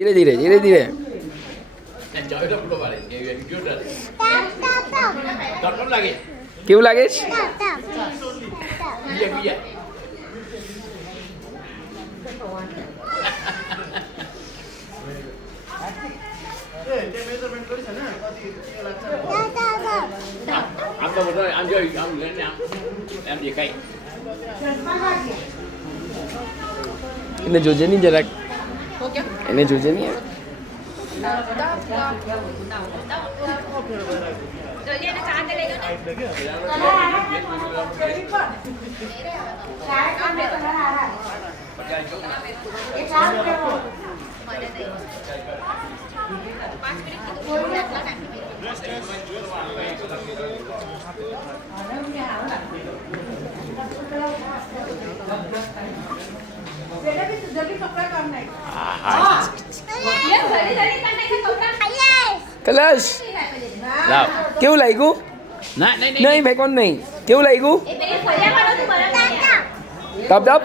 ધીરે ધીરે ધીરે ધીરે. કેવું લાગે છે? એને જોજે નહીં જરાક, એને જોજે નહીં. કલશ લાવ, કેવું લાગ્યું? નહીં મેં કોણ નહીં, કેવું લાગ્યું? તપ તપ